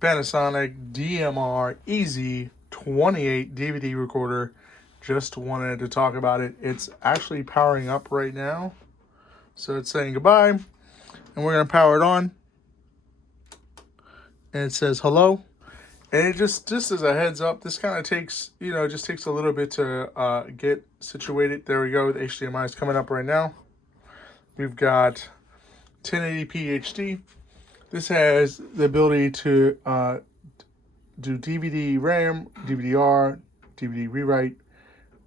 Panasonic DMR-EZ28 DVD recorder. Just wanted to talk about it. It's actually powering up right now. So it's saying goodbye. And we're going to power it on. And it says hello. And it just as a heads up, this kind of takes, just takes a little bit to get situated. There we go. The HDMI is coming up right now. We've got 1080p HD. This has the ability to do DVD RAM, DVD-R, DVD rewrite,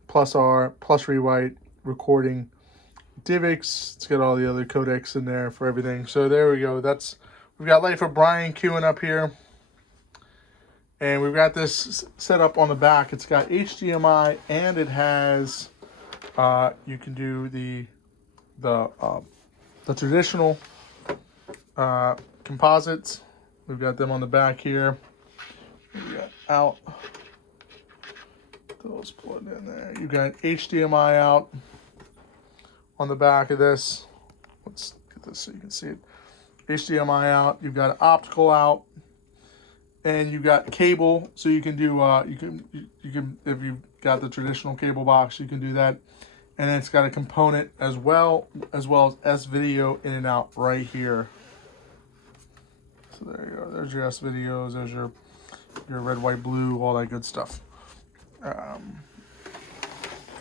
plus R, plus rewrite, recording, DivX. It's got all the other codecs in there for everything. So there we go. We've got Life of Brian queuing up here. And we've got this set up on the back. It's got HDMI and it has, you can do the traditional composites. We've got them on the back here. We got out. Those plugged in there. You've got HDMI out on the back of this. Let's get this so you can see it. HDMI out. You've got optical out. And you've got cable, so you can do you can if you've got the traditional cable box, you can do that. And then it's got a component as well as S-video in and out right here. So there you go. There's your S-videos. There's your red, white, blue, all that good stuff.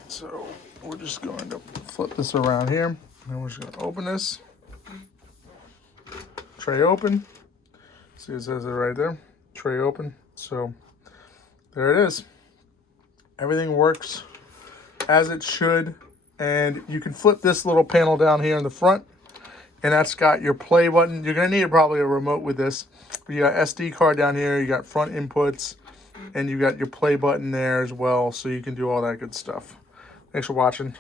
So we're just going to flip this around here, and we're just going to open this. Tray open. See, it says it right there. Tray open. So there it is. Everything works as it should. And you can flip this little panel down here in the front, and that's got your play button. You're going to need probably a remote with this. You got SD card down here, you got front inputs, and you got your play button there as well, so you can do all that good stuff. Thanks for watching.